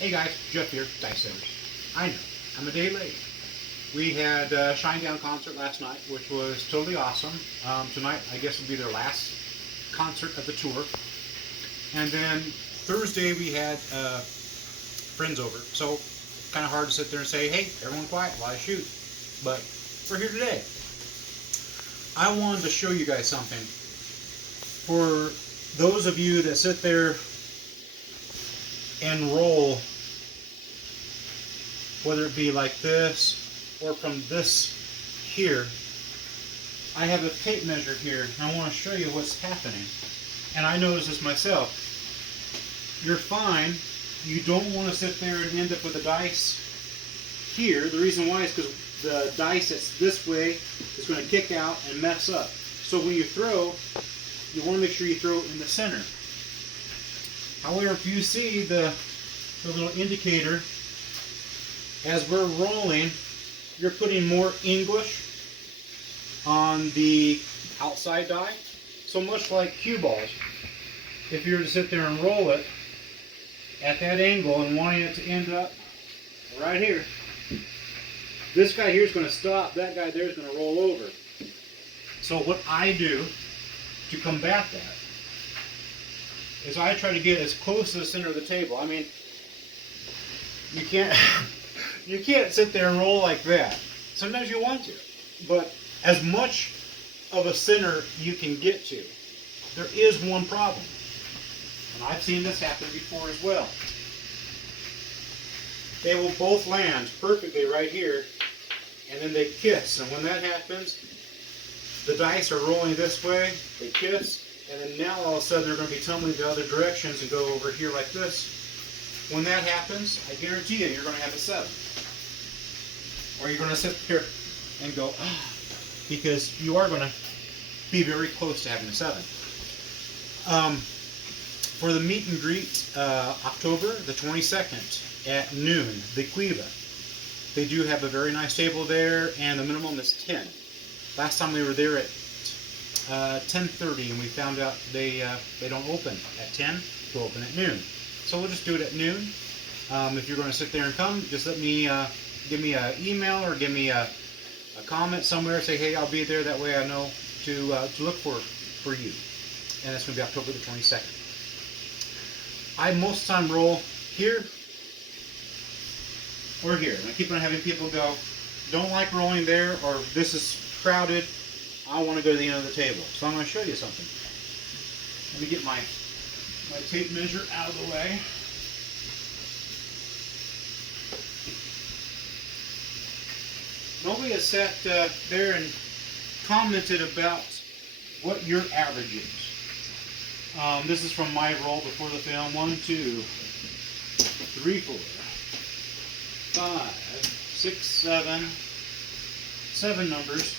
Hey guys, Jeff here, Dice Centers. I know, I'm a day late. We had a Shinedown concert last night, which was totally awesome. Tonight, I guess, will be their last concert of the tour. And then Thursday, we had friends over. So, kind of hard to sit there and say, hey, everyone quiet while I shoot. But we're here today. I wanted to show you guys something. For those of you that sit there and roll, whether it be like this or from this here, I have a tape measure here and I want to show you what's happening. And I noticed this myself. You're fine. You don't want to sit there and end up with a dice here. The reason why is because the dice that's this way is going to kick out and mess up. So when you throw, you want to make sure you throw it in the center. However, if you see the little indicator, as we're rolling, you're putting more English on the outside die. So much like cue balls, if you were to sit there and roll it at that angle and wanting it to end up right here, this guy here is going to stop, that guy there is going to roll over. So what I do to combat that is I try to get as close to the center of the table. I mean, you can't you can't sit there and roll like that. Sometimes you want to, but as much of a center you can get to. There is one problem, and I've seen this happen before as well. They will both land perfectly right here, and then they kiss, and when that happens, the dice are rolling this way, they kiss, and then now all of a sudden they're going to be tumbling the other directions and go over here like this. When that happens, I guarantee you, you're going to have a 7. Or you're going to sit there and go, ah, because you are going to be very close to having a 7. For the meet and greet, October the 22nd at noon, the Cueva. They do have a very nice table there, and the minimum is 10. Last time they were there at 10:30, and we found out they don't open at 10, they open at noon. So we'll just do it at noon. If you're going to sit there and come, just let me give me an email or give me a comment somewhere. Say, hey, I'll be there. That way I know to look for you. And that's going to be October the 22nd. I most of the time roll here or here. And I keep on having people go, don't like rolling there, or this is crowded. I want to go to the end of the table. So I'm going to show you something. Let me get my tape measure out of the way. Nobody has sat there and commented about what your average is. This is from my roll before the film. 1, 2, 3, 4, 5, 6, 7. 7 numbers.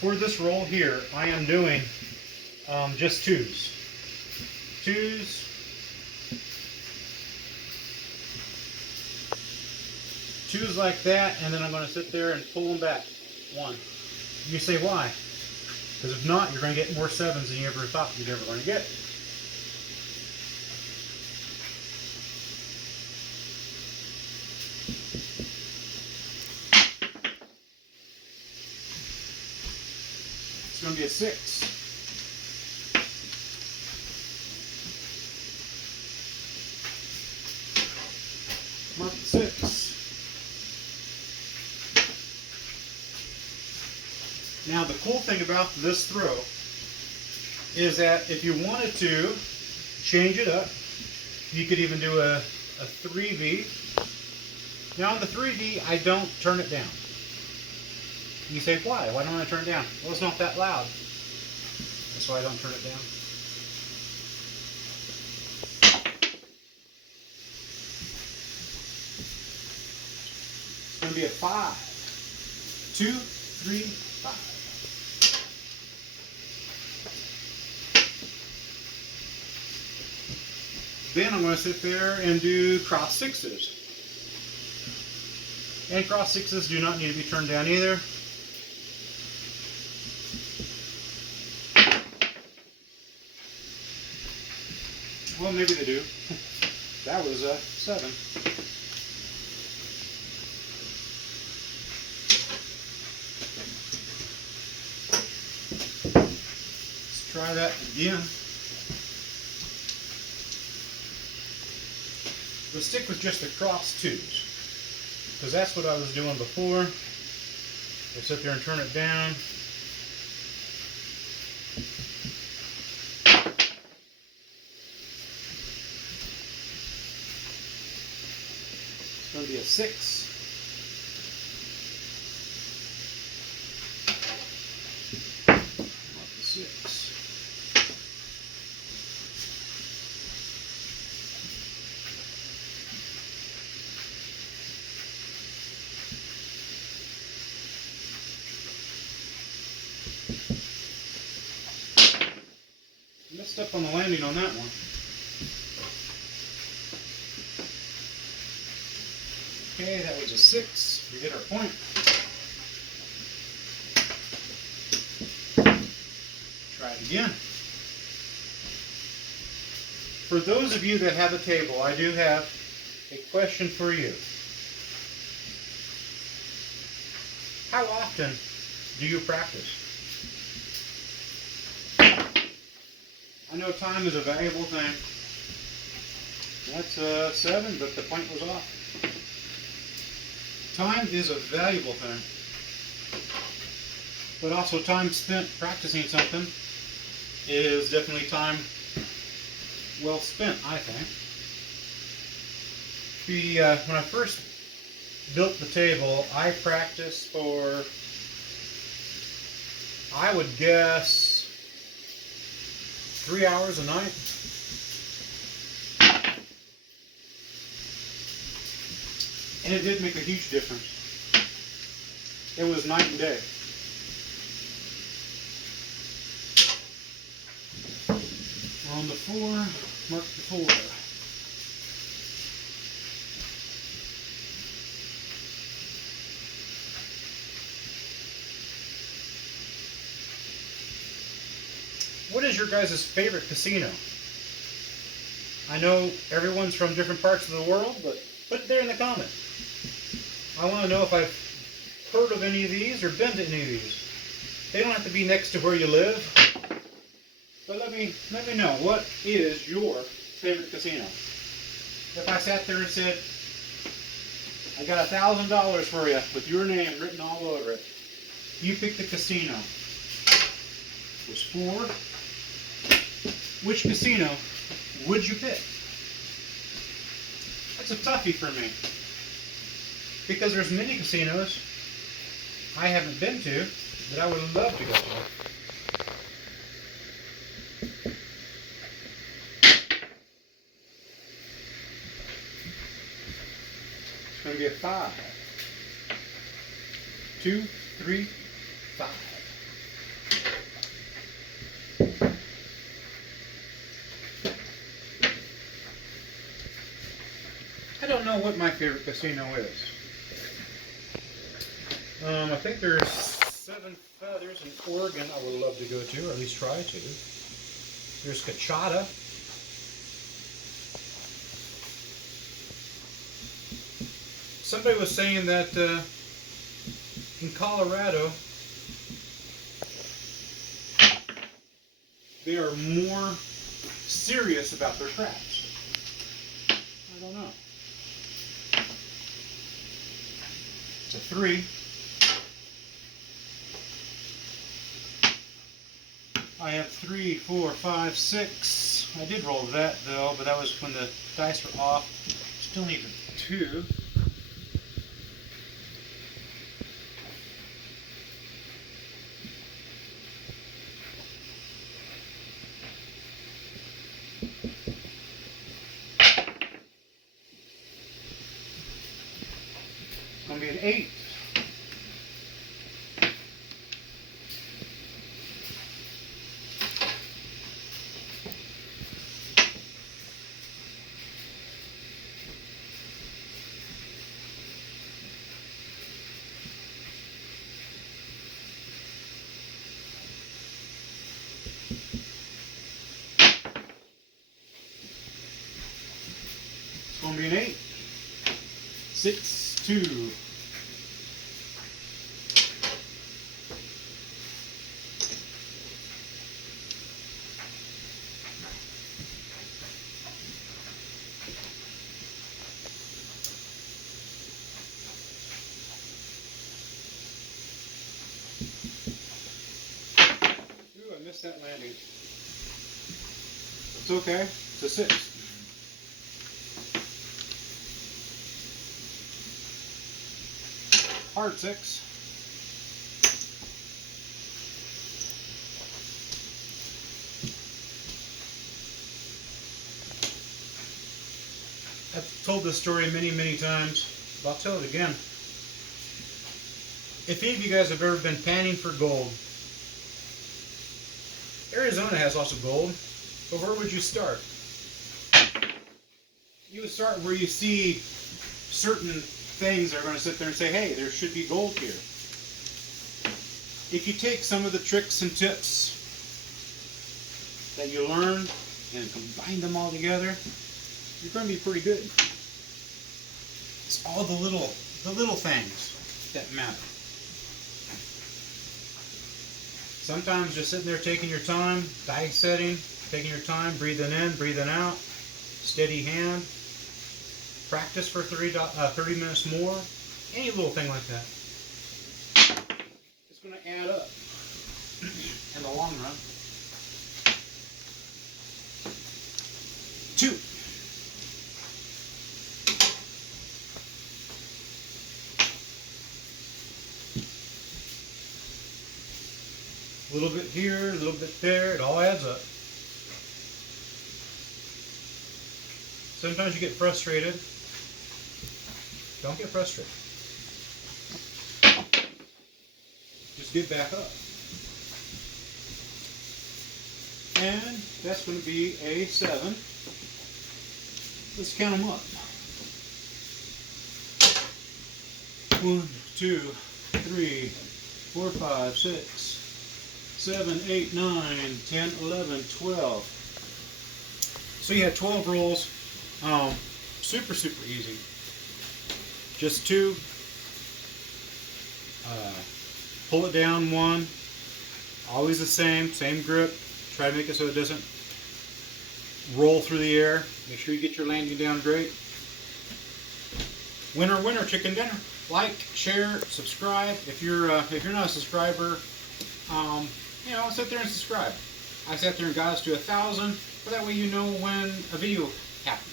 For this roll here, I am doing just 2's. 2's. 2's like that, and then I'm going to sit there and pull them back. 1. You say why? Because if not, you're going to get more 7's than you ever thought you'd ever going to get. It's going to be a 6. Mark the 6. Now the cool thing about this throw is that if you wanted to change it up, you could even do a 3V. Now on the 3V, I don't turn it down. You say, why? Why don't I turn it down? Well, it's not that loud. That's why I don't turn it down. It's going to be a 5. 2, 3, 5. Then I'm going to sit there and do cross 6's. And cross 6's do not need to be turned down either. Well, maybe they do. That was 7. Let's try that again. We'll stick with just the cross 2's, because that's what I was doing before. We'll sit there and turn it down. It's going to be a 6. Not the 6. Messed up on the landing on that one. Okay, that was a 6. We hit our point. Try it again. For those of you that have a table, I do have a question for you. How often do you practice? I know time is a valuable thing. That's 7, but the point was off. Time is a valuable thing. But also time spent practicing something is definitely time well spent, I think. When I first built the table, I practiced for, I would guess, 3 hours a night. And it did make a huge difference. It was night and day. We're on the 4, mark the 4. What is your guys' favorite casino? I know everyone's from different parts of the world, but put it there in the comments. I want to know if I've heard of any of these or been to any of these. They don't have to be next to where you live, but let me know, what is your favorite casino? If I sat there and said, I got $1,000 for you with your name written all over it, you pick the casino. It was 4. Which casino would you pick? That's a toughie for me, because there's many casinos I haven't been to that I would love to go to. It's going to be a 5. 2, 3, 5. I don't know what my favorite casino is. I think there's 7 feathers in Oregon I would love to go to, or at least try to. There's Cachata. Somebody was saying that in Colorado they are more serious about their craps. I don't know. It's a 3. I have 3, 4, 5, 6. I did roll that though, but that was when the dice were off. Still need a 2. It's going to be an 8. gonna be an 8. 6, 2. Ooh, I missed that landing. It's okay. It's a 6. Hard 6. I've told this story many, many times, but I'll tell it again. If any of you guys have ever been panning for gold, Arizona has lots of gold, but where would you start? You would start where you see certain things that are going to sit there and say, hey, there should be gold here. If you take some of the tricks and tips that you learn and combine them all together, you're going to be pretty good. It's all the little things that matter. Sometimes just sitting there taking your time, dice setting, taking your time, breathing in, breathing out, steady hand, practice for 30 minutes more, any little thing like that. It's going to add up in the long run. 2. A little bit here, a little bit there, it all adds up. Sometimes you get frustrated. Don't get frustrated. Just get back up. And that's going to be a 7. Let's count them up. 1, 2, 3, 4, 5, 6, 7, 8, 9, 10, 11, 12. So you had 12 rolls. Super, super easy. Just 2. Pull it down 1. Always the same grip. Try to make it so it doesn't roll through the air. Make sure you get your landing down great. Winner, winner, chicken dinner. Like, share, subscribe. If you're not a subscriber, sit there and subscribe. I sat there and got us to 1,000, but that way you know when a video happens.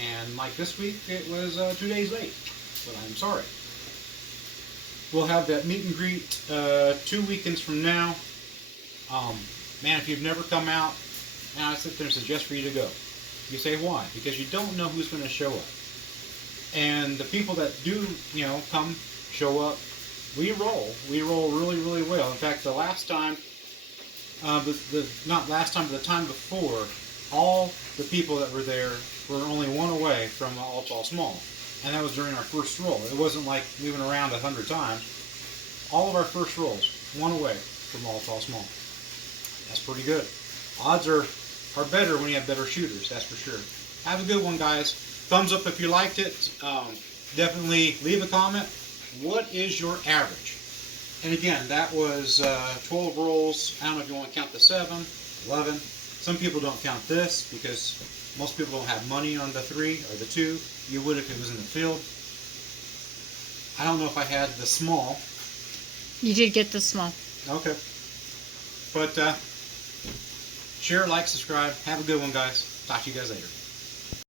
And like this week, it was 2 days late, but I'm sorry. We'll have that meet and greet 2 weekends from now. Man, if you've never come out, and I sit there and suggest for you to go. You say why? Because you don't know who's going to show up. And the people that do, come, show up, we roll really, really well. In fact, the last time, not last time, but the time before, all the people that were there were only 1 away from all tall small. And that was during our first roll. It wasn't like moving around 100 times. All of our first rolls, 1 away from all tall small. That's pretty good. Odds are better when you have better shooters, that's for sure. Have a good one, guys. Thumbs up if you liked it. Definitely leave a comment. What is your average? And again, that was 12 rolls. I don't know if you want to count the 7, 11. Some people don't count this because most people don't have money on the 3 or the 2. You would if it was in the field. I don't know if I had the small. You did get the small. Okay. But share, like, subscribe. Have a good one, guys. Talk to you guys later.